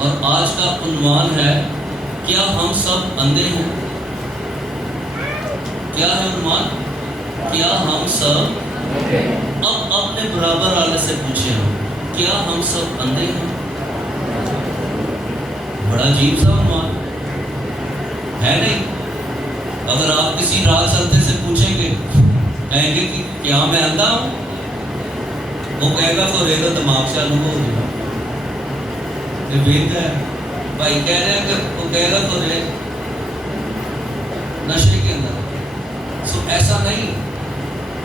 اور آج کا عنوان ہے کیا ہم سب اندھے ہیں؟ کیا ہے عنوان؟ کیا ہم سب؟ اب اپنے برابر والے سے پوچھیں کیا ہم سب اندھے ہیں؟ بڑا عجیب سا عنوان ہے نہیں؟ اگر آپ کسی راہ چلتے سے پوچھیں گے کہیں گے کہ کیا میں اندھا ہوں؟ وہ کہے گا تو رہے گا دماغ چالو ہو گیا یہ بہت ہے بھائی کہہ رہے ہیں کہ وہ کہے گا تو رہے نشے کے اندر سو ایسا نہیں.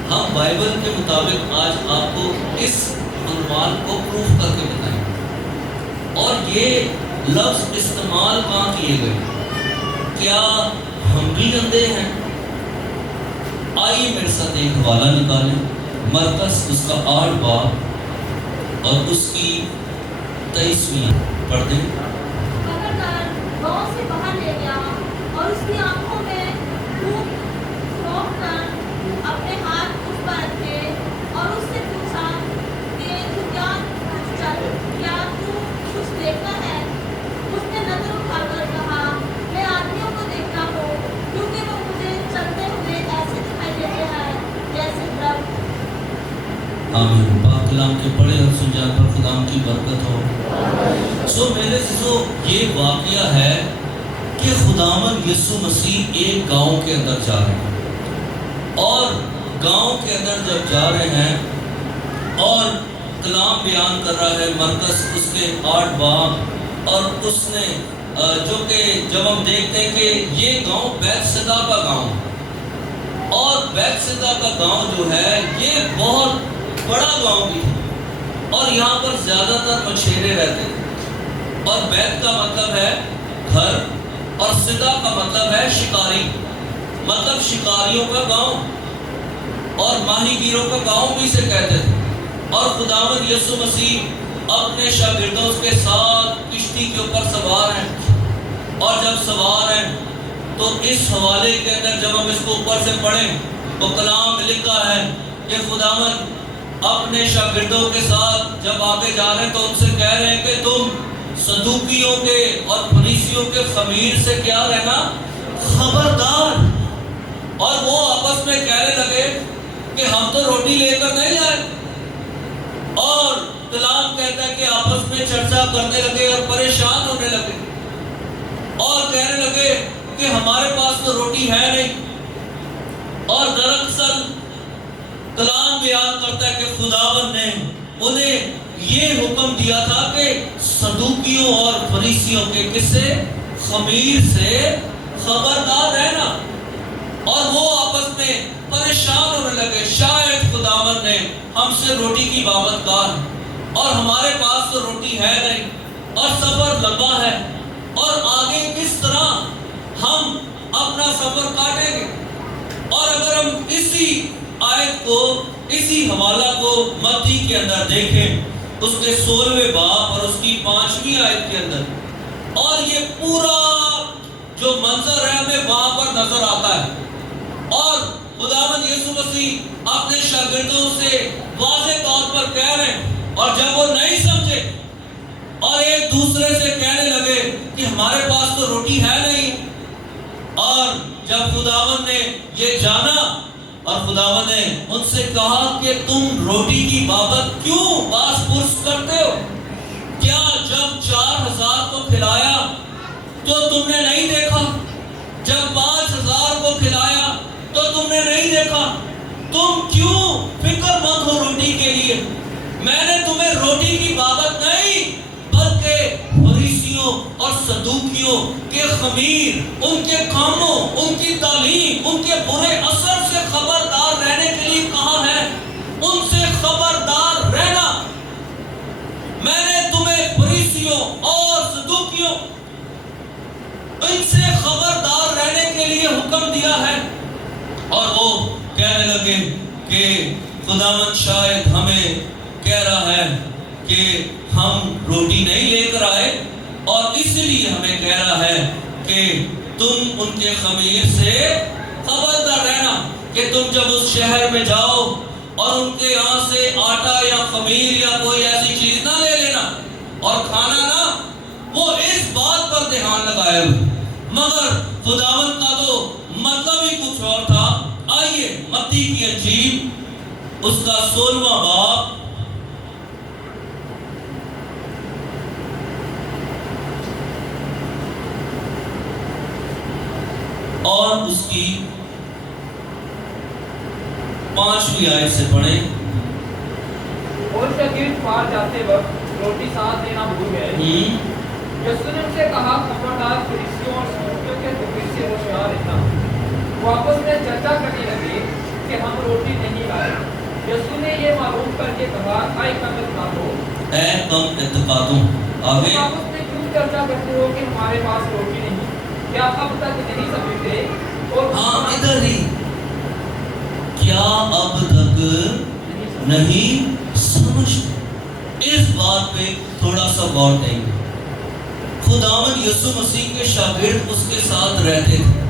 ہم بائبل کے مطابق آج آپ کو اس عنوان کو پروف کر کے بتائیں اور یہ لفظ استعمال کہاں کیے گئے. کیا ہم بھی اندھے ہیں؟ آئیے میرے ساتھ ایک حوالہ نکالیں. مرکز اس کا 8 باب اور اس کی 23ویں پڑھ دیں. خبردار گاؤں سے باہر لے گیا اور اس کی آنکھوں میں دھوپ روک کر اپنے ہاتھ اس پر رکھے اور اس سے پوچھا کہ تو کیا تو کچھ دیکھتا ہے؟ اس نے نظر اٹھا کر کہا میں آدمیوں کو دیکھتا ہوں کیونکہ وہ مجھے چلتے ہوئے ایسے دکھائی دیتے ہیں جیسے درخت. آمین. پاک کلام کے پڑھے اور سن جان پر خدا کی برکت ہو. سو میرے عزیزو یہ واقعہ ہے کہ خداوند یسوع مسیح ایک گاؤں کے اندر جا رہے ہیں اور گاؤں کے اندر جب جا رہے ہیں اور کلام بیان کر رہا ہے مرکز اس کے 8 باب اور اس نے جو کہ جب ہم دیکھتے ہیں کہ یہ گاؤں بیت صدا کا گاؤں اور بیت صدا کا گاؤں جو ہے یہ بہت بڑا گاؤں بھی ہے اور یہاں پر زیادہ تر مچھیرے رہتے ہیں اور بیت کا مطلب ہے گھر اور صدا کا مطلب ہے شکاری مطلب شکاریوں کا گاؤں اور ماہی گیروں کا گاؤں بھی اسے کہتے تھے. اور خداوند یسوع مسیح اپنے شاگردوں کے ساتھ کشتی کے اوپر سوار ہیں اور جب سوار ہیں تو اس حوالے کے اندر جب ہم اس کو اوپر سے پڑھیں تو کلام لکھا ہے کہ خداوند اپنے شاگردوں کے ساتھ جب آگے جا رہے ہیں تو ان سے کہہ رہے ہیں کہ تم صدوقیوں کے اور فریسیوں کے خمیر سے کیا رہنا خبردار. اور وہ آپس میں کہنے لگے کہ ہم تو روٹی لے کر نہیں آئے اور کلام کہتا ہے کہ آپس میں چرچا کرنے لگے اور پریشان ہونے لگے اور کہنے لگے کہ ہمارے پاس تو روٹی ہے نہیں. اور دراصل کلام بیان کرتا ہے کہ خداوند نے انہیں یہ حکم دیا تھا کہ صدوقیوں اور فریسیوں کے قصے خمیر سے خبردار رہنا. اور وہ آپس میں پریشان ہونے لگے شاید خداوند نے ہم سے روٹی کی بابت کہا ہے اور ہمارے پاس تو روٹی ہے نہیں اور سفر لمبا ہے اور آگے کس طرح ہم اپنا سفر کاٹیں گے. اور اگر ہم اسی آیت کو اسی حوالہ کو متی کے اندر دیکھیں اس کے 16ویں باب اور اس کی 5ویں آیت کے اندر اور یہ پورا جو منظر ہے ہمیں وہاں پر نظر آتا ہے اور خداوند یسوع مسیح اپنے شاگردوں سے واضح طور پر کہہ رہے ہیں اور جب وہ نہیں سمجھے اور ایک دوسرے سے کہنے لگے کہ ہمارے پاس تو روٹی ہے نہیں اور جب خداوند نے یہ جانا اور خداوند نے ان سے کہا کہ تم روٹی کی بابت کیوں باس پرس کرتے ہو؟ کیا جب 4000 کو کھلایا تو تم نے نہیں دیکھا؟ جب 5000 کو کھلایا تو تم نے نہیں دیکھا؟ تم کیوں فکر مند ہو روٹی کے لیے؟ میں نے تمہیں روٹی کی بابت نہیں بلکہ فریسیوں اور صدوقیوں کے خمیر ان کے کاموں ان کی تعلیم ان کے برے اثر سے خبردار رہنے کے لیے کہا ہے. ان سے خبردار رہنا. میں نے تمہیں فریسیوں اور صدوقیوں ان سے خبردار رہنے کے لیے حکم دیا ہے. اور وہ کہنے لگے کہ خداوند شاید ہمیں کہہ رہا ہے کہ ہم روٹی نہیں لے کر آئے اور اس لیے ہمیں کہہ رہا ہے کہ تم ان کے خمیر سے خبردار رہنا کہ تم جب اس شہر میں جاؤ اور ان کے یہاں سے آٹا یا خمیر یا کوئی ایسی چیز نہ لے لینا اور کھانا نہ وہ غائب, مگر خداوند کا تو مطلب ہی کچھ اور تھا. آئیے متی کی انجیل اس کا 16واں باب اور اس کی 5ویں آیت سے پڑھیں. اور شاگرد پار جاتے وقت روٹی ساتھ لینا بھول گئے. یسوع نے ان سے کہا, خبردار فریسیوں اور صدوقیوں کے فکر سے ہوشیار رہنا. وہ آپس میں چرچا کرنے لگے کہ ہم روٹی نہیں لائے. یسوع نے یہ معلوم کر کے کہا, اے کم اعتقادوں, اے کم اعتقادوں. آگے تم آپس میں کیوں چرچا کرتے ہو کہ ہمارے پاس روٹی نہیں؟ کیا اب تک نہیں سمجھتے؟ اور ہاں ادھر ہی, کیا اب تک نہیں سمجھتے؟ اس بات پہ تھوڑا سا غور دیں گے. خداوند یسوع مسیح کے شاگرد اس کے ساتھ رہتے تھے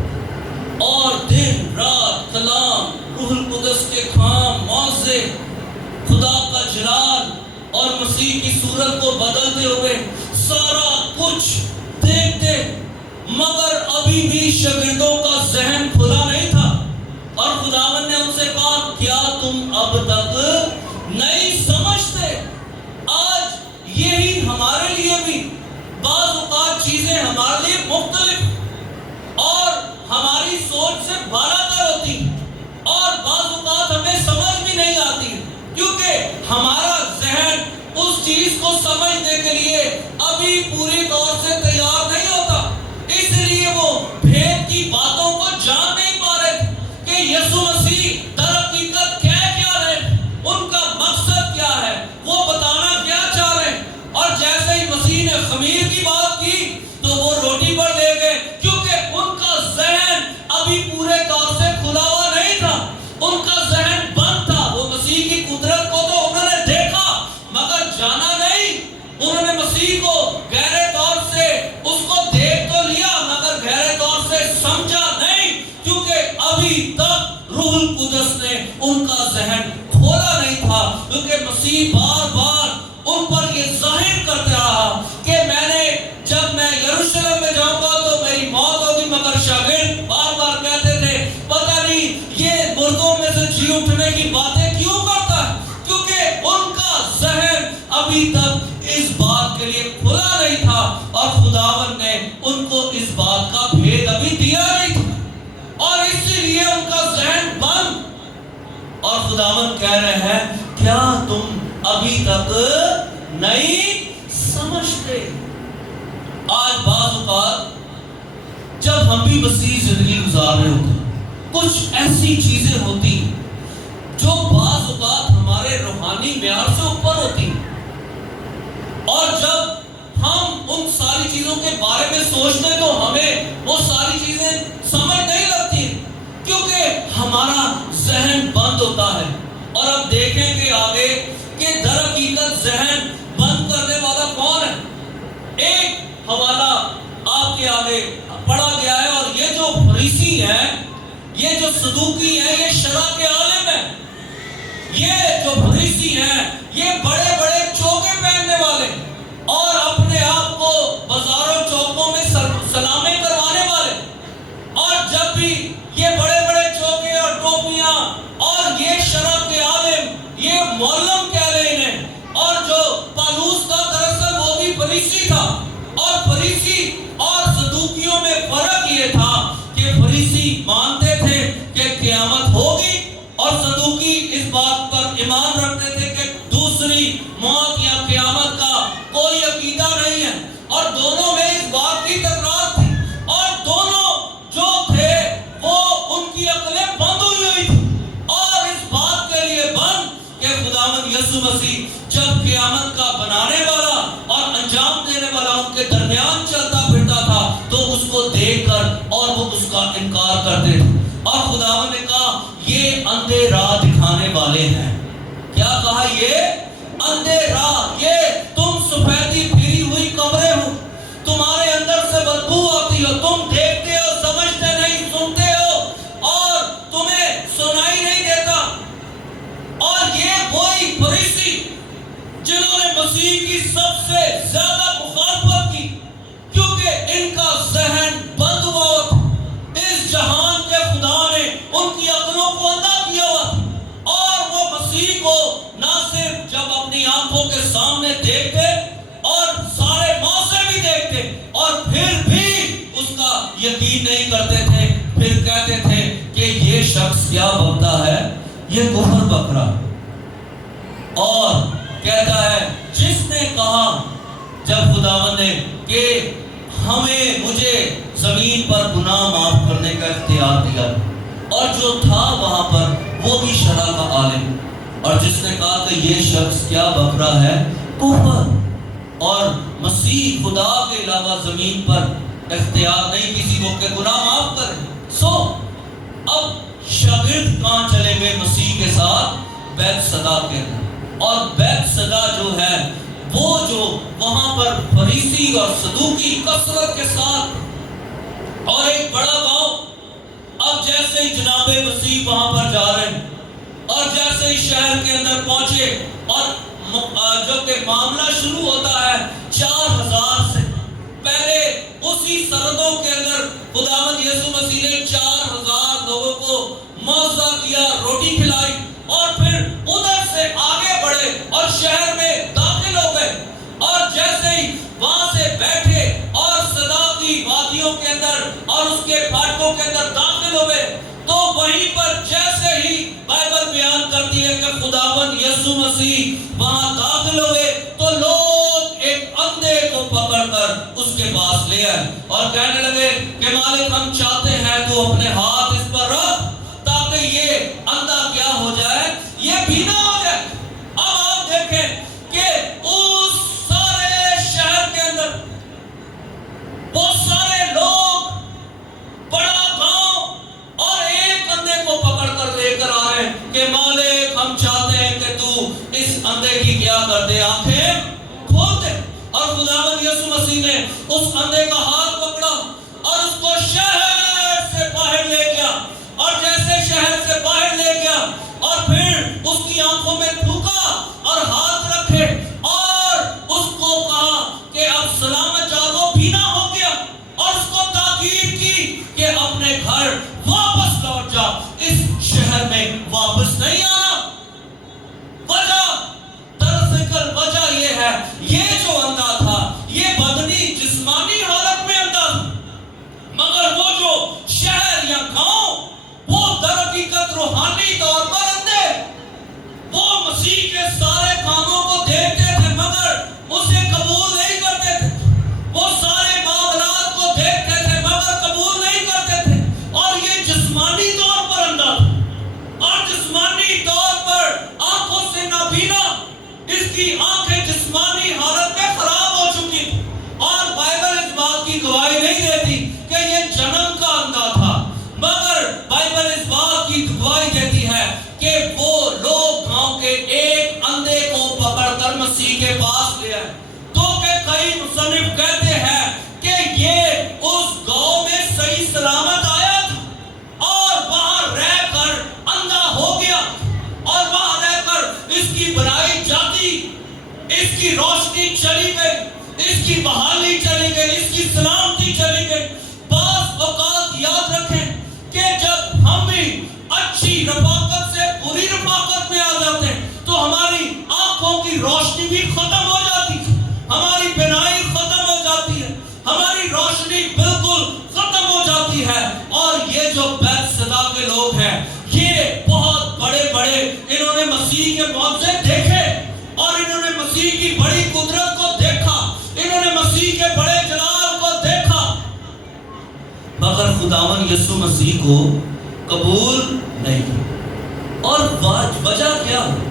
اور دن رات کلام, روح القدس کے کام, معجزے, خدا کا جلال اور مسیح کی صورت کو بدلتے ہوئے سارا کچھ دیکھتے, مگر ابھی بھی شاگردوں کا ذہن کھلا نہیں تھا. اور خداوند نے ان سے کہا, کیا تم اب تک نہیں سمجھتے؟ آج یہی ہمارے لیے بھی بعض اوقات چیزیں ہمارے لیے مختلف اور ہماری سوچ سے بالاتر ہوتی ہیں, اور بعض اوقات ہمیں سمجھ بھی نہیں آتی, کیونکہ ہمارا ذہن اس چیز کو سمجھنے کے لیے ابھی پوری طور سے تیار نہیں ہوتا. اس لیے وہ بھید کی باتوں کو جان نہیں پا رہے تھے کہ یسوع مسیح در حقیقت کیا رہے, ان کا مقصد کیا ہے, وہ بتانا کیا چاہ رہے ہیں. اور جیسے ہی مسیح نے خمیر کی بات کی تو وہ روٹی پر لے گئے, کیونکہ ان کا ذہن ابھی پورے طور سے کھلا ہوا نہیں تھا, ان کا ذہن بند تھا. وہ مسیح کی قدرت کو تو انہوں نے دیکھا مگر جانا نہیں. انہوں نے مسیح کو گہرے طور سے اس کو دیکھ تو لیا مگر گہرے طور سے سمجھا نہیں, کیونکہ ابھی تک روح القدس نے ان کا ذہن کھولا نہیں تھا. کیونکہ مسیح بار بار ان پر یہ ظاہر کرتے رہا کہ جب میں یروشلم میں جاؤں گا تو میری موت ہوگی, مگر شاگرد بار بار کہتے تھے, پتہ نہیں یہ مردوں میں سے جی اٹھنے کی باتیں کیوں کرتا ہے, کیونکہ ان کا ذہن ابھی تک اس بات کے لیے کھلا نہیں تھا اور خداوند نے ان کو اس بات کا بھید ابھی دیا نہیں تھا, اور اسی لیے ان کا ذہن بند. اور خداوند کہہ رہے ہیں, کیا تم ابھی تک نہیں سمجھتے؟ آج بعض اوقات جب ہم بھی مسیح زندگی گزار رہے ہوتے ہیں, کچھ ایسی چیزیں ہوتی جو بعض اوقات ہمارے روحانی معیار سے اوپر ہوتی ہیں, اور جب ہم ان ساری چیزوں کے بارے میں سوچتے ہیں تو ہمیں وہ ساری چیزیں سمجھ نہیں لگتی, کیونکہ ہمارا ذہن بند ہوتا ہے. اور اب دیکھیں گے آگے کہ در حقیقت ذہن بند کرنے والا کون ہے. ایک حوالہ آپ کے آگے پڑھا گیا ہے, اور یہ جو فریسی ہیں, یہ جو صدوقی ہیں, یہ شرع کے عالم ہیں. یہ جو فریسی ہیں یہ بڑے بڑے چوکے پہننے والے اور اپنے آپ کو بازاروں چوکوں میں سلامیں کروانے والے, اور جب بھی یہ بڑے بڑے چوکے اور ٹوپیاں, اور یہ شرع کے عالم, یہ معلم کہہ رہے ہیں. اور جو پالوس کا دراصل وہ بھی فریسی تھا, اور فریسی اور صدوقیوں میں فرق یہ تھا کہ فریسی مانتے تھے کہ قیامت ہوگی, اور صدوقی اس بات پر ایمان رکھتے تھے کہ دوسری موت یا قیامت کا کوئی عقیدہ نہیں ہے. اور دونوں میں اس بات کی تکرار تھی, اور دونوں جو تھے وہ ان کی عقلیں بند ہوئی تھی, اور اس بات کے لیے بند کہ خداوند یسوع مسیح جب قیامت کا بنانے والا اور انجام دینے والا ان کے درمیان چلتا پھرتا تھا تو اس کو دیکھ کر اور وہ اس کا انکار کرتے تھے. اور خداوند نے کہا, یہ اندھے راہ دکھانے والے ہیں. کیا کہا؟ یہ اندھے راہ, یہ تم سفیدی پھری ہوئی قبریں ہو, تمہارے اندر سے بدبو آتی ہو, تم دیکھتے ہو سمجھتے نہیں, سنتے ہو اور تمہیں سنائی نہیں دیتا. اور یہ وہی فریسی پھر بھی اس کا یقین نہیں کرتے تھے، پھر کہتے تھے کہ یہ شخص کیا بکتا ہے، یہ کفر بک رہا۔ اور کہتا ہے جس نے کہا جب خداوند نے کہ مجھے زمین پر گناہ معاف کرنے کا اختیار دیا، اور جو تھا وہاں پر وہ بھی شرع کا عالم، اور جس نے کہا کہ یہ شخص کیا بک رہا ہے، کفر، اور مسیح خدا کے علاوہ زمین پر اختیار نہیں کسی کو کہ گناہ معاف کرے۔ اب شاگرد کہاں چلے گئے مسیح کے ساتھ؟ بیت صدا کے اندر۔ اور بیت صدا جو ہے وہ جو وہاں پر فریسی اور صدوقی کثرت کے ساتھ، اور ایک بڑا گاؤں۔ اب جیسے ہی جناب مسیح وہاں پر جا رہے ہیں، اور جیسے ہی شہر کے اندر پہنچے، اور جو کہ معاملہ شروع ہوتا ہے 4000 سے پہلے اسی سردوں کے اندر خداوند یسوع مسیح نے 4000 لوگوں کو موعظہ کیا، روٹی کھلائی، اور پھر ادھر سے آگے بڑھے اور شہر میں داخل ہو گئے۔ اور جیسے ہی وہاں سے بیٹھے اور صدا کی وادیوں کے اندر اور اس کے پھاٹکوں کے اندر داخل ہو گئے، تو وہیں پر جیسے ہی بائبل بیان کرتی ہے کہ خداوند یسوع مسیح وہاں داخل ہوئے، تو لوگ ایک اندھے کو پکڑ کر اس کے پاس لے آئے اور کہنے لگے کہ مالک ہم چاہتے ہیں تو اپنے ہاتھ اس پر رکھ تاکہ یہ اندھا کیا ہو جائے، یہ بینا ہو جائے۔ اب آپ دیکھیں کہ اس سارے شہر کے اندر بہت سارے لوگ، بڑا گاؤں، اور ایک اندھے کو پکڑ کر لے کر آ رہے ہیں کہ مالک ہم چاہتے ہیں کہ تو اس اندھے کی کیا کر دے، آنکھیں کھول دے۔ اور خداوند یسوع مسیح نے اس اندھے کا ہاتھ پکڑا اور اس کو شہر سے باہر لے گیا، اور جیسے شہر سے باہر لے گیا اور پھر اس کی آنکھوں میں تھوکا اور ہاتھ رکھے اور اس کو کہا کہ اب سلامت جاگو، بینا ہو گیا، اور اس کو تاکید کی کہ اپنے گھر واپس لوٹ جا، اس شہر میں واپس نہیں آنا۔ وجہ دراصل وجہ یہ ہے، یہ جو اندھا تھا یہ بدنی جسمانی حالت میں اندھا تھا، مگر وہ جو شہر یا گاؤں وہ در حقیقت روحانی طور پر اندھے، وہ مسیح کے سارے کاموں کو دیکھتے تھے مگر اسے قبول نہیں کرتے تھے، وہ سارے معاملات کو دیکھتے تھے مگر قبول نہیں کرتے تھے، اور یہ جسمانی طور پر اندھا تھا، اور جسمانی طور پر آنکھوں سے نابینا، اس کی آنکھیں جسمانی حالت میں خراب ہو چکی تھی، اور بائبل اس بات کی گواہی نہیں دیتی کہ یہ جنم کا اندھا تھا، مگر بائبل اس بات کی گواہی دیتی ہے کہ وہ لوگ گاؤں کے ایک اندھے کو پکڑ کر مسیح کے پاس لے آئے۔ تو کہ کئی مصنف کہتے ہیں کہ یہ اس گاؤں میں صحیح سلامت آیا تھا اور وہاں رہ کر اندھا ہو گیا، اور وہاں رہ کر اس کی برائی جاتی، اس کی روشنی چلی گئی، اس کی بحالی چلی گئی، اس کی سلامتی چلی گئی۔ بعض اوقات یاد رکھیں کہ جب ہم بھی اچھی رفاقت سے بری رفاقت میں آ جاتے ہیں تو ہماری آنکھوں کی روشنی بھی ختم ہو جاتی ہے، ہماری بینائی ختم ہو جاتی ہے، ہماری روشنی بالکل ختم ہو جاتی ہے۔ اور یہ جو بیت صدا کے لوگ ہیں یہ بہت بڑے بڑے، انہوں نے مسیح کے معجزے دیکھے اور انہوں نے مسیح کی بڑی قدرت کو دیکھا، انہوں نے مسیح کے بڑے جلال کو دیکھا، مگر خداوند یسوع مسیح کو قبول نہیں کیا۔ اور وجہ کیا ہے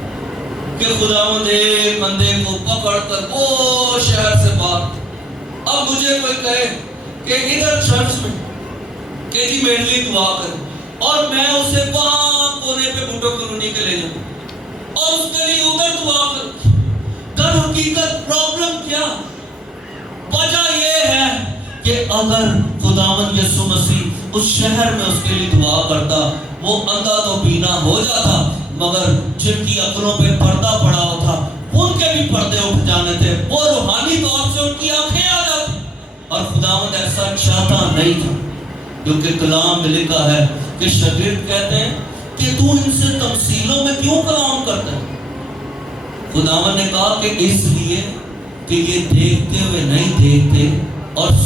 کہ خداوند ایک اندھے کو پکڑ کر وہ شہر سے باہر۔ اب مجھے کوئی کہے کہ ادھر چرچ میں کہ جی میرے لیے دعا کریں، اور میں اسے وہاں کونے پہ بھٹو کالونی کے لے جاؤں اور اس کے لیے ادھر دعا کروں، در حقیقت پرابلم کیا؟ وجہ یہ ہے کہ اگر خداوند یسوع مسیح اس شہر میں اس کے لیے دعا کرتا، وہ اندھا تو بینا ہو جاتا، مگر جن کی عقلوں پہ پردہ پڑا ہوتا ان کے بھی پردے اٹھ جانے تھے، وہ روحانی طور سے ان کی آنکھیں آ جاتی۔ اور خداوند ایسا چاہتا نہیں تھا، کیونکہ کلام میں لکھا ہے کہ شاگرد کہتے ہیں کہ تو ان سے تمثیلوں میں کیوں کلام کرتا ہے؟ خداوند نے کہا کہ اس لیے کہ یہ دیکھتے ہوئے نہیں دیکھتے اور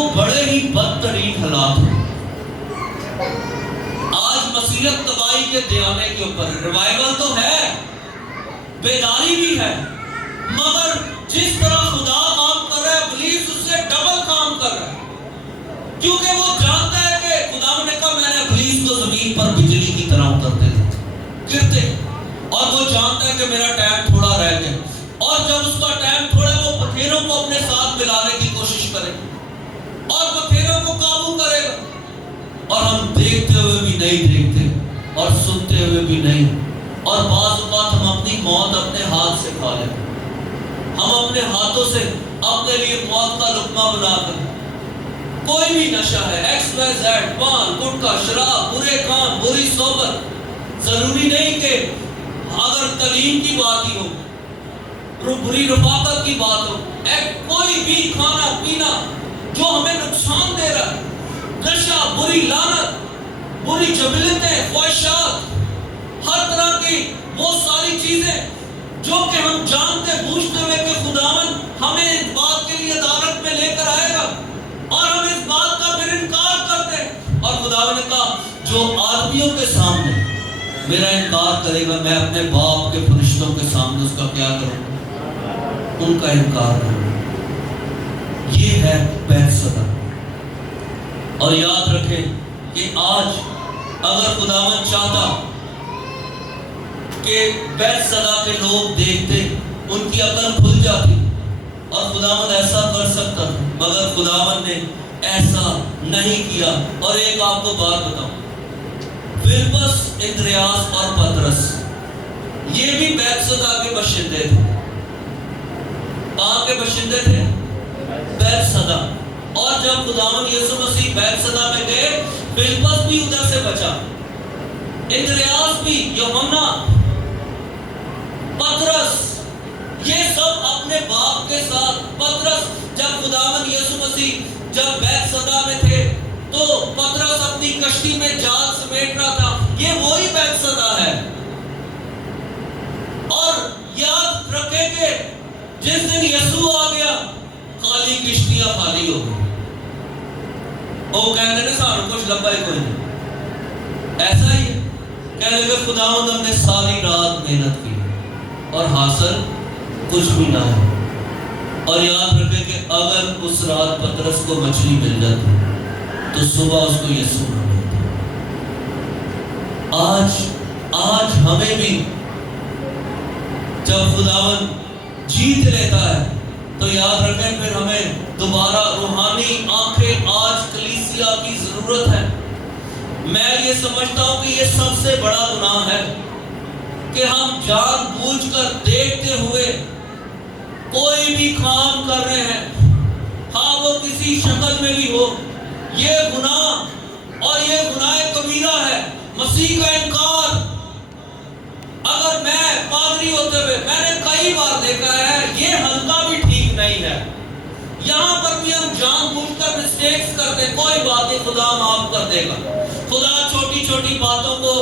وہ بڑے ہی بدترین حالات ہیں۔ آج مسیحیت تباہی کے دیانے کے اوپر ریوائیول تو ہے، بیداری بھی ہے، مگر جس طرح خدا کام کر رہا ہے ابلیس اس سے ڈبل کام کر رہا ہے، کیونکہ وہ جانتا ہے کہ خدا نے کہا میں نے ابلیس کو زمین پر بجلی کی طرح اترتے گرتے، اور وہ جانتا ہے کہ میرا ٹائم تھوڑا رہ گیا، اور جب اس کا ٹائم تھوڑا ہے وہ پتھیروں کو اپنے ساتھ ملانے کی کوشش کرے اور پتھیروں کو قابو کرے گا، اور ہم دیکھتے ہوئے بھی نہیں دیکھتے اور سنتے ہوئے بھی نہیں، اور بعض اوقات ہم اپنی موت اپنے ہاتھ سے کھا لیتے، ہم اپنے ہاتھوں سے اپنے لیے موت کا لقمہ بنا کر، کوئی بھی نشہ ہے، ایکس وائی زیڈ، پان، گٹکا، شراب، برے کام، بری صحبت، ضروری نہیں کہ اگر تعلیم کی بات ہی ہو، بری رفاقت کی بات ہو، کوئی بھی کھانا پینا جو ہمیں نقصان دے رہا ہے، نشہ، بری لعنت، بری جبلتیں، خواہشات، ہر طرح کی وہ ساری چیزیں جو کہ ہم جانتے بوجھتے ہوئے کہ خداوند ہمیں اس بات کے لیے عدالت میں لے کر آئے گا، اور ہم اس بات کا پھر انکار کرتے ہیں، اور خداوند نے کہا جو آدمیوں کے سامنے میرا انکار کرے گا میں اپنے باپ کے فرشتوں کے سامنے اس کا کیا کروں، ان کا انکار کروں۔ یہ ہے بیتسدا۔ اور یاد رکھیں کہ آج اگر خداوند چاہتا کہ بیتسدا کے لوگ دیکھتے ان کی عقل کھل جاتی اور خداوند ایسا کر سکتا تھا، مگر خداوند نے ایسا نہیں کیا۔ اور ایک آپ کو بات بتاؤں، فلپس، اندریاس اور پترس یہ بھی بیتسدا کے باشندے تھے۔ کہاں کے باشندے تھے؟ بیتسدا۔ اور جب خداوند یسوع مسیح بیتسدا میں گئے، فلپس بھی ادھر سے بچا، اندریاس بھی، یوحنا، پترس، یہ سب اپنے باپ کے ساتھ۔ پترس جب خداوند یسوع مسیح جب بیتسدا میں تھے تو پترس اپنی کشتی میں جال سمیٹ رہا تھا، یہ وہی بیتسدا ہے۔ اور یاد رکھیں کہ جس دن یسوع آ گیا خالی کشتیاں خالی ہو گئی، وہ کہنے نے سانو کچھ لبا ہی کوئی نہیں، ایسا ہی ہے، کہنے لگے خداوند ہم نے ساری رات محنت کی اور حاصل کچھ بھی نہ ہے۔ اور یاد رکھیں کہ اگر اس رات پترس کو مچھلی مل جاتی تو صبح اس کو یسوع نہ ملتا۔ آج ہمیں بھی جب خداوند جیت لیتا ہے تو یاد رکھیں پھر ہمیں دوبارہ روحانی آنکھیں آج کلیسیا کی ضرورت ہے۔ میں یہ سمجھتا ہوں کہ یہ سب سے بڑا گناہ ہے کہ ہم جان بوجھ کر دیکھتے ہوئے کوئی بھی کام کر رہے ہیں، ہاں وہ کسی شکل میں بھی ہو، یہ گناہ اور یہ گناہ کبیرہ ہے، مسیح کا انکار۔ اگر میں پادری ہوتے ہوئے میں نے کئی بار دیکھا ہے یہ حلقہ بھی ٹھیک نہیں ہے، یہاں پر بھی ہم جان بوجھ کر مسٹیکس کرتے، کوئی بات نہیں، خدا معاف کر دے گا۔ خدا چھوٹی چھوٹی باتوں کو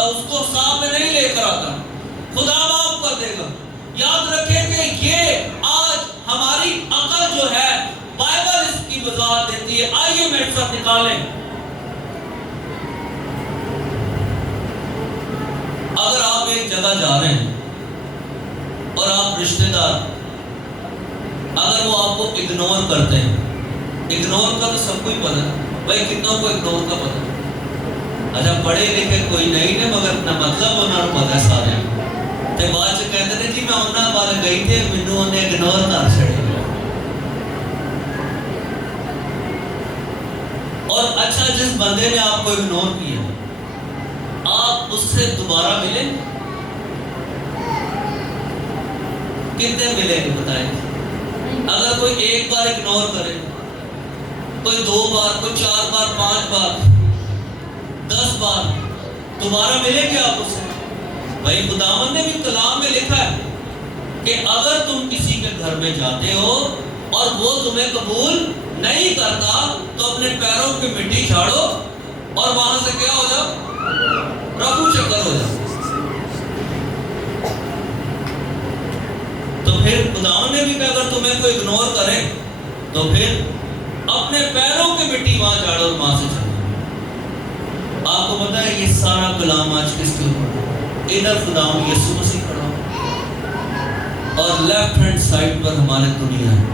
اس کو صاف میں نہیں لے کر آتا، خدا معاف کر دے گا۔ یاد رکھیں کہ یہ آج ہماری عقل جو ہے بائبل اس کی وضاحت دیتی ہے۔ آئیے میرے ساتھ نکالیں، اگر آپ ایک جگہ جا رہے ہیں اور آپ رشتہ دار اگر وہ آپ کو اگنور کرتے ہیں، اگنور کا تو سب کو ہی پتہ ہے بھائی، کتنوں کو اگنور کا پتہ ہے؟ اچھا پڑھے لکھے کوئی نہیں نے مگر نہ مطلب انہوں نے پتہ ہے سارے تے بعد چ کہتے ہیں جی میں انہاں بارے گئی تھی مینوں انہیں اگنور کر چھڑیا۔ اور اچھا جس بندے نے آپ کو اگنور کیا آپ اس سے دوبارہ ملیں، کتنے ملیں گے بتائیں؟ اگر کوئی ایک بار اگنور کرے، کوئی 2 بار، کوئی 4 بار، 5 بار، 10 بار، دوبارہ ملیں گے آپ اس سے؟ بھائی خداوند نے بھی کلام میں لکھا ہے کہ اگر تم کسی کے گھر میں جاتے ہو اور وہ تمہیں قبول نہیں کرتا تو اپنے پیروں کی مٹی جھاڑو اور وہاں سے کیا ہو جاؤ، رفو چکر ہو جاؤ۔ تو پھر خداوند نے بھی کہ اگر تمہیں کوئی اگنور کرے تو پھر اپنے پیروں کی مٹی وہاں جھاڑو اور وہاں سے چلو۔ آپ کو پتا ہے یہ سارا کلام آج کس کے اوپر؟ ادھر خداوند یسوع مسیح کھڑا ہو اور لیفٹ ہینڈ سائڈ پر ہمارے دنیا ہے۔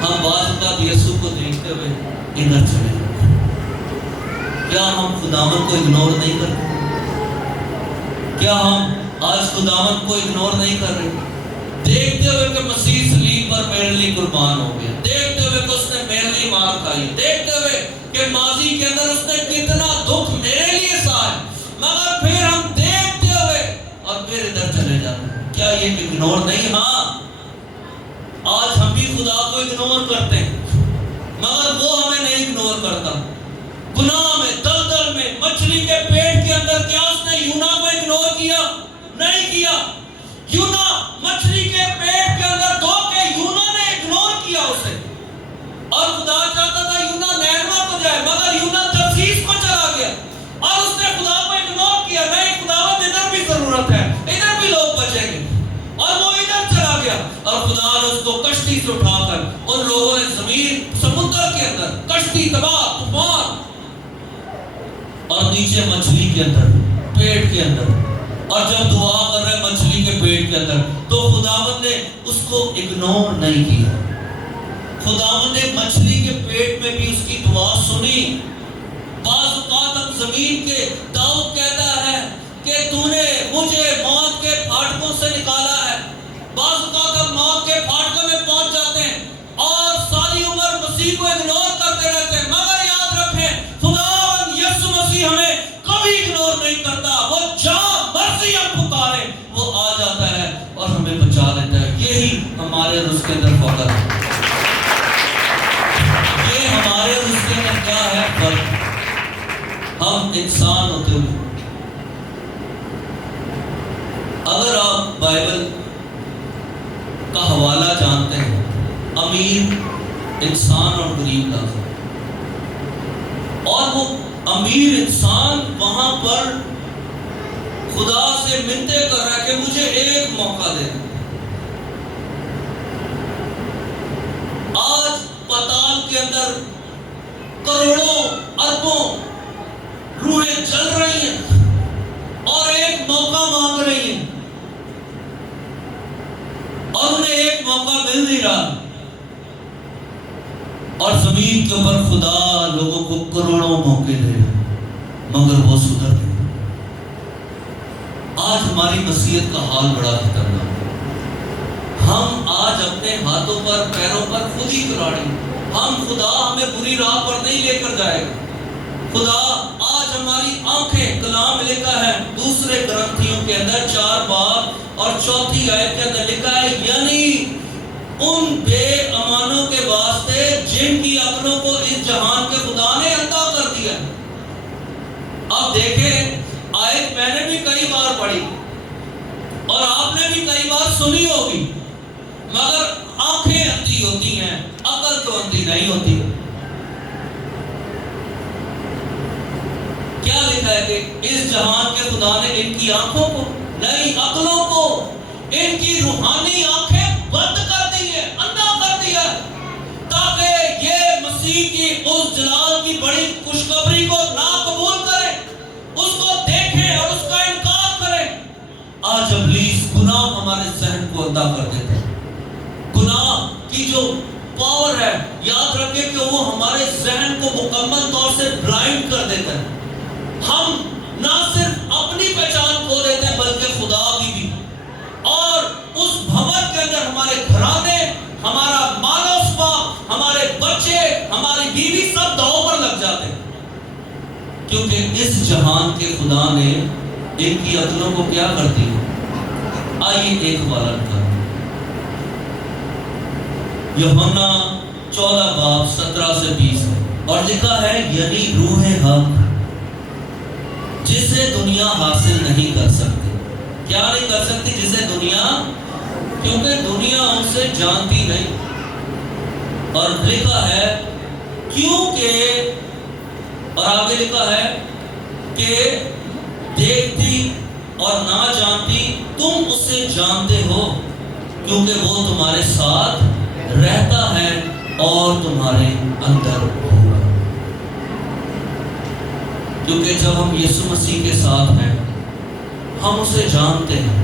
ہم بعض اوقات یسوع کو دیکھتے ہوئے ادھر چلے جاتے ہیں۔ کیا ہم خداوند کو اگنور نہیں کرتے؟ کیا ہم آج خداوند کو اگنور نہیں کر رہے؟ دیکھتے ہوئے کہ مسیح صلیب پر میرے لیے قربان ہو گیا، دیکھتے ہوئے کہ اس نے میرے لیے مار کھائی، دیکھتے ہوئے کہ ماضی کے اندر اس نے کتنا دکھ میرے لیے سہا، مگر پھر ہم دیکھتے ہوئے اور پھر ادھر چلے جاتے ہیں۔ کیا یہ اگنور نہیں؟ ہاں، آج ہم بھی خدا کو اگنور کرتے ہیں، مگر وہ ہمیں نہیں اگنور کرتا۔ گناہ میں، دلدل میں، مچھلی کے پیٹ کے اندر کیا اس نے یونا کو اگنور کیا؟ نہیں کیا۔ یونا مچھلی کے پیٹ کے اندر دو کہ یونا نے اگنور کیا اسے، اور خدا چاہتا تھا یونا نینوا کو جائے، مگر یونا ترسیس کو چلا گیا اور اس نے خدا کو اگنور کیا۔ نہیں، خداوند ادھر بھی ضرورت ہے، ادھر بھی لوگ بچیں گے، اور وہ ادھر چلا گیا اور خدا نے اس کو کشتی سے اٹھا کر ان لوگوں نے زمین سمندر کے اندر کشتی تباہ طوفان اور نیچے مچھلی کے اندر پیٹ کے اندر، اور جب دعا کر رہے مچھلی کے پیٹ کے اندر تو خداوند نے اس کو اگنور نہیں کیا۔ خداوند نے مچھلی کے پیٹ میں بھی اس کی دعا سنی۔ بعض اوقات ہم زمین کے داؤد کہتا ہے کہ تو نے مجھے موت کے پھاٹکوں سے نکالا ہے۔ بعض اوقات ہم موت کے پھاٹکوں میں پہنچ جاتے ہیں اور ساری عمر مسیح کو اگنور کرتے رہتے ہیں، مگر یاد رکھیں خداوند یسوع مسیح ہمیں کبھی اگنور نہیں کرتا۔ وہ جہاں مرضی ہم پکارے وہ آ جاتا ہے اور ہمیں بچا لیتا ہے۔ یہی ہمارے اور اس کے اندر فخر ہے۔ یہ ہمارے اور اس کے اندر کیا ہے فرق؟ ہم انسان ہوتے ہوئے، اگر آپ بائبل کا حوالہ جانتے ہیں، امیر انسان اور غریب کا، اور وہ امیر انسان وہاں پر خدا سے منتیں کر رہا ہے کہ مجھے ایک موقع دے۔ آج پتال کے اندر کروڑوں اربوں روحیں جل رہی ہیں اور ایک موقع مانگ رہی ہیں، اور انہیں ایک موقع مل نہیں رہا، اور زمین کے اوپر خدا لوگوں کو کروڑوں موقع دے رہے مگر وہ سدھر نہیں۔ آج ہماری مسیحیت کا حال بڑا خطرناک ہے۔ ہم آج اپنے ہاتھوں پر پیروں پر خود ہی کراڑی، ہم خدا ہمیں بری راہ پر نہیں لے کر جائے گا۔ خدا آج ہماری آنکھیں، کلام لکھا ہے دوسرے کرنتھیوں کے اندر 4 باب اور 4 آیت کے اندر لکھا ہے، یعنی ان بے امانوں کے واسطے جن کی عقلوں کو اس جہان کے خدا نے اندھا کر دیا۔ اب دیکھیں، آیت میں نے بھی کئی بار پڑھی اور آپ نے بھی کئی بار سنی ہوگی، مگر آنکھیں اندھی ہوتی ہیں، عقل تو اندھی نہیں ہوتی۔ کیا لکھا ہے کہ اس جہان کے خدا نے ان کی آنکھوں کو، نہیں عقلوں کو، ان کی روحانی آنکھیں بند کر دی ہے، اندھا کر دیا، تاکہ یہ مسیح کی اس جلال کی بڑی خوشخبری کو نہ قبول کریں، اس کو دیکھیں اور اس کا انکار کریں۔ آج ابلیس گناہ ہمارے ذہن کو اندھا کر دیتا ہے۔ گناہ کی جو پاور ہے، یاد رکھیں کہ وہ ہمارے ذہن کو مکمل طور سے بلائنڈ کر دیتا ہے۔ ہم نہ صرف اپنی پہچان کھو دیتے ہیں بلکہ خدا کی بھی، اور اس بھنور کے اندر ہمارے گھرانے، ہمارا مال و اسباب، ہمارے بچے، ہماری بیوی سب داؤ پر لگ جاتے ہیں، کیونکہ اس جہان کے خدا نے ان کی عقلوں کو کیا کر دی۔ آئیے ایک حوالہ نکالیں، یوحنا 14 باب 17 سے 20 ہے، اور لکھا ہے، یعنی روح حق جسے دنیا حاصل نہیں کر سکتی۔ کیا نہیں کر سکتی؟ جسے دنیا، کیونکہ دنیا ان سے جانتی نہیں، اور لکھا ہے کیونکہ، اور آگے لکھا ہے کہ دیکھتی اور نہ جانتی، تم اسے جانتے ہو کیونکہ وہ تمہارے ساتھ رہتا ہے اور تمہارے اندر ہوگا. کیونکہ جب ہم یسوع مسیح کے ساتھ ہیں ہم اسے جانتے ہیں.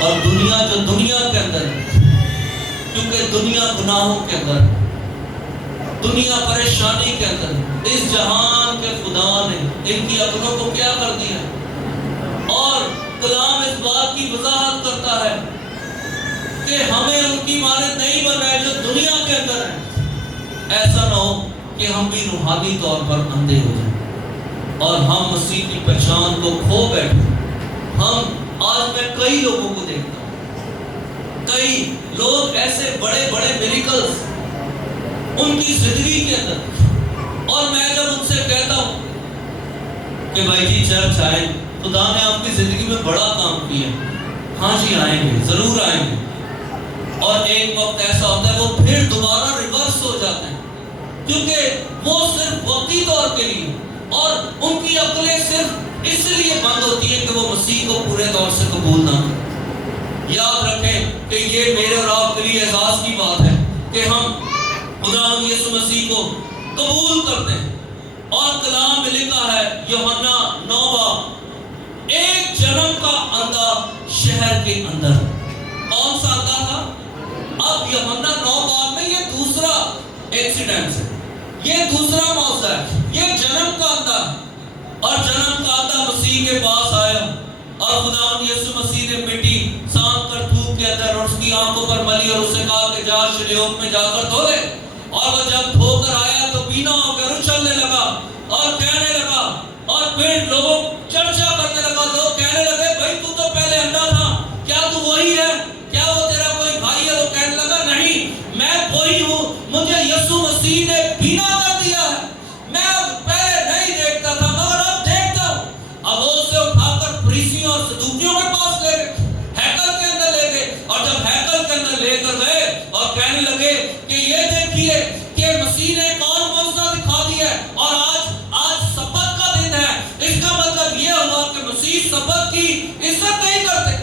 اور دنیا جو دنیا کے اندر ہے، کیونکہ دنیا گناہوں کے اندر، دنیا پریشانی کے اندر، اس جہان کے خدا نے ان کی عقلوں کو کیا کر دیا. اور کلام اس بات کی وضاحت کرتا ہے کہ ہمیں ان کی مانند نہیں بننا ہے جو دنیا کے اندر ہے. ایسا نہ ہو کہ ہم بھی روحانی طور پر اندھے ہو جائیں اور ہم مسیح کی پہچان کو کھو بیٹھیں. آج میں کئی لوگوں کو دیکھتا ہوں، کئی لوگ ایسے بڑے بڑے میریکلز ان کی زندگی کے اندر، اور میں جب ان سے کہتا ہوں کہ بھائی جی چرچ آئیں، خدا نے آپ کی زندگی میں بڑا کام کیا، ہاں جی آئیں گے، ضرور آئیں گے. اور ایک وقت ایسا ہوتا ہے وہ پھر دوبارہ ریورس ہو جاتے ہیں، کیونکہ وہ صرف وقتی طور کے لیے، اور ان کی عقلیں صرف اس لیے بند ہوتی ہے کہ وہ مسیح کو پورے طور سے قبول نہ کریں. یاد رکھیں کہ یہ میرے اور آپ کے لیے اعزاز کی بات ہے کہ ہم خدا یسوع مسیح کو قبول کرتے ہیں. اور کلام میں لکھا ہے یوحنا 9 ایک جنم کا اندھا شہر کے اندر. کون سا اندھا تھا؟ اب یوحنا 9 میں یہ دوسرا ایکسیڈنٹ ہے، یہ دوسرا موضوع ہے، یہ جنم کا اندھا. اور جنم کا اندھا مسیح کے پاس آیا اور خداوند یسوع مسیح نے مٹی سان کر تھوک کے اندر اور اس کی آنکھوں پر ملی اور اسے کہا کہ جا شلیوک میں جا کر دھو لے. اور وہ جب دھو کر آیا تو بینا ہو کر اچھلنے لگا اور کہنے لگا، اور پھر لوگ چرچا کرنے لگا. لوگ کہنے لگے بھائی تو پہلے اندھا تھا، کیا تو وہی ہے؟ کیا وہ تیرا کوئی بھائی ہے؟ وہ کہنے لگا نہیں، میں وہی ہوں، مجھے یسوع مسیح نے بینا کر دیا ہے. میں پہلے نہیں دیکھتا تھا مگر اب دیکھتا ہوں. اب وہ اسے اٹھا کر فریسیوں اور صدوقیوں کے پاس لے گئے، ہیکل کے اندر لے گئے. اور جب ہیکل کے اندر لے کر گئے اور کہنے لگے کہ یہ دیکھیے کہ مسیح نے ایک اور معجزہ دکھا دیا ہے، اور آج سبت کا دن ہے. اس کا مطلب یہ ہوا کہ مسیح سبت کی عزت نہیں کرتے.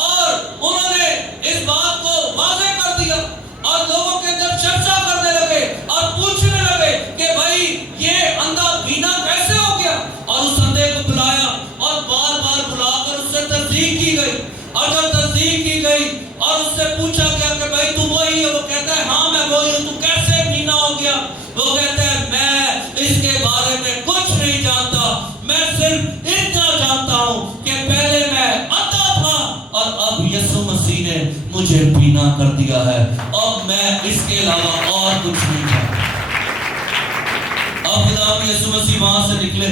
اور انہوں نے اس بات کو واضح کر دیا اور لوگوں کے اندر چرچا کرنے لگے اور پوچھنے لگے کہ بھائی یہ اندھا بینا کیسے ہو گیا. اور اس اندھے کو بلایا اور بار بار بلا کر اس سے تصدیق کی گئی. اور جب تصدیق کی گئی اور اس سے پوچھا گیا کہ بھائی تو وہی ہے؟ وہ کہتا ہے ہاں میں وہی ہوں. تو کیسے بینا ہو گیا؟ وہ کہتا ہے میں اس کے بارے میں کچھ نہیں جانتا، میں صرف اتنا جانتا ہوں کہ پہلے میں اندھا تھا اور اب یسوع مسیح نے مجھے بینا کر دیا ہے. اب میں اس کے علاوہ اور کچھ نہیں جانتا. اب خدا یسوع مسیح وہاں سے نکلے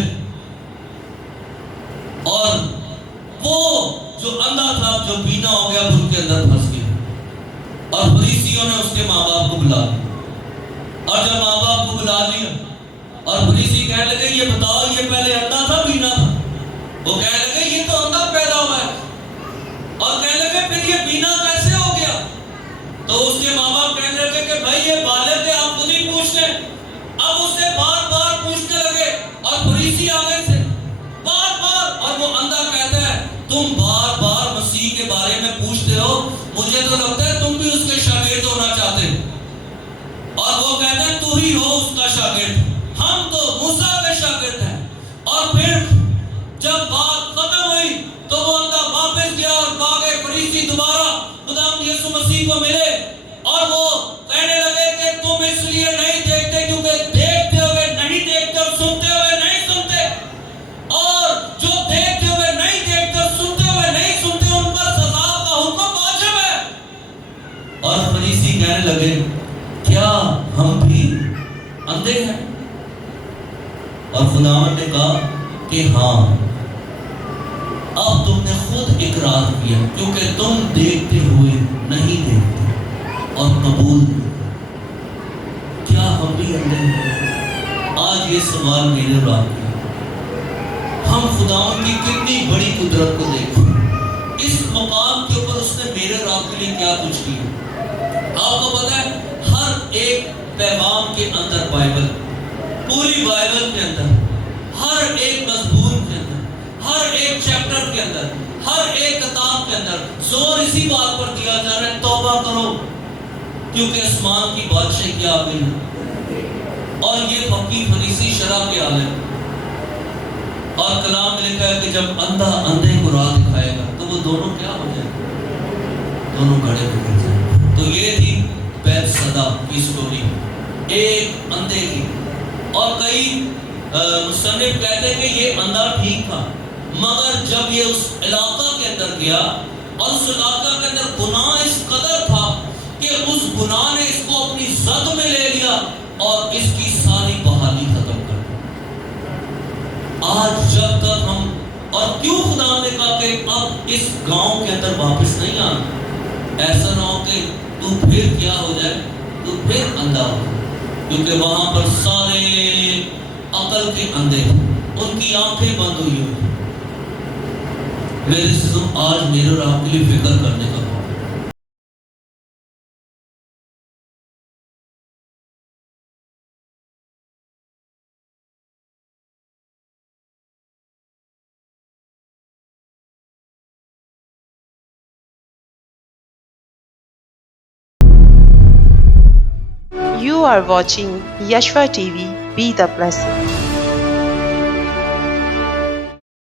اور وہ جو اندھا تھا جو بینا ہو گیا ان کے اندر پھنس گیا. اور فریسیوں نے اس کے ماں باپ کو بلا لیا. اور جب ماں باپ کو بلا لیا اور فریسی کہنے لگے یہ بتاؤ یہ پہلے اندھا تھا بینا تھا؟ وہ کہنے لگے یہ تو اندھا پیدا ہوا ہے. اور کہنے لگے پھر یہ بینا کیسے ہو گیا؟ تو اس کے ماں باپ کہنے لگے کہ بھائی یہ بالغ ہے، آپ خود ہی پوچھ لیں. اب اس سے بار بار پوچھنے لگے اور فریسی آگے سے بار بار. اور وہ اندھا کہتا ہے تم بار بار مسیح کے بارے میں پوچھتے ہو، مجھے تو لگتا ہے تم بھی اس کے شاگرد ہونا چاہتے ہو. اور وہ کہتا ہے تو ہی ہو اس کا شاگرد، ہم تو موسیٰ کے شاگرد ہیں. اور پھر جب بات ختم ہوئی تو وہ اندھا واپس گیا اور بھاگے. فریسی دوبارہ خداوند یسوع مسیح کو ملے اور وہ کہنے لگے کہ تم اس لیے نہیں دیکھتے کیونکہ دیکھتے ہوئے نہیں دیکھتے اور سنتے ہوئے نہیں سنتے. اور جو دیکھتے ہوئے نہیں دیکھتے اور سنتے ہوئے نہیں سنتے ان پر سزا کا حکم واجب ہے. اور فریسی کہنے لگے کیا ہم بھی اندھے ہیں؟ اور خداوند نے کہا کہ ہاں اب تم نے خود اقرار کیا کیونکہ تم دیکھتے ہوئے نہیں دیکھتے اور قبول نہیں. کیا ہم بھی اندھے ہیں؟ آج یہ سوال میرے اور آپ کا. ہم خداوند کی کتنی بڑی قدرت کو دیکھیں، اس مقام کے اوپر اس نے میرے اور آپ کے لیے کیا کچھ کیا. آپ کو پتا ہے ہر ایک پیغام کے اندر بائبل، پوری بائبل کے اندر، ہر ایک مضمون کے اندر، ہر ایک چیپٹر کے اندر، ہر ایک کتاب کے اندر زور اسی بات پر دیا جا رہا ہے توبہ کرو کیونکہ آسمان کی بادشاہی کیا آ گئی ہے. اور یہ فقیہ فریسی شرح کے عالم. اور کلام میں لکھا ہے کہ جب اندھا اندھے کو راہ دکھائے گا تو وہ دونوں کیا ہو جائیں؟ دونوں گڑھے پہ گر جائیں. تو یہ تھی بیت صدا کی سٹوری، ایک اندھے کی. اور کئی مصنف کہتے ہیں کہ یہ اندھا ٹھیک تھا، مگر جب یہ اس علاقہ کے اندر گیا اور اس علاقہ کے اندر گناہ اس قدر تھا کہ اس گناہ نے اس کو اپنی زد میں لے لیا اور اس کی ساری بحالی ختم کر دی. آج جب تک ہم، اور کیوں خدا نے کہا کہ اب اس گاؤں کے اندر واپس نہیں آنا، ایسا نہ ہو کہ تو پھر کیا ہو جائے، تو پھر اندھا ہو جائے. کیونکہ وہاں پر سارے عقل کے اندھے، ان کی آنکھیں بند ہوئی ہوئی. میرے عزیزوں، آج میرے اور آپ کے لیے فکر کرنے کا موقع ہے. You are watching Yashva TV. Be the blessing.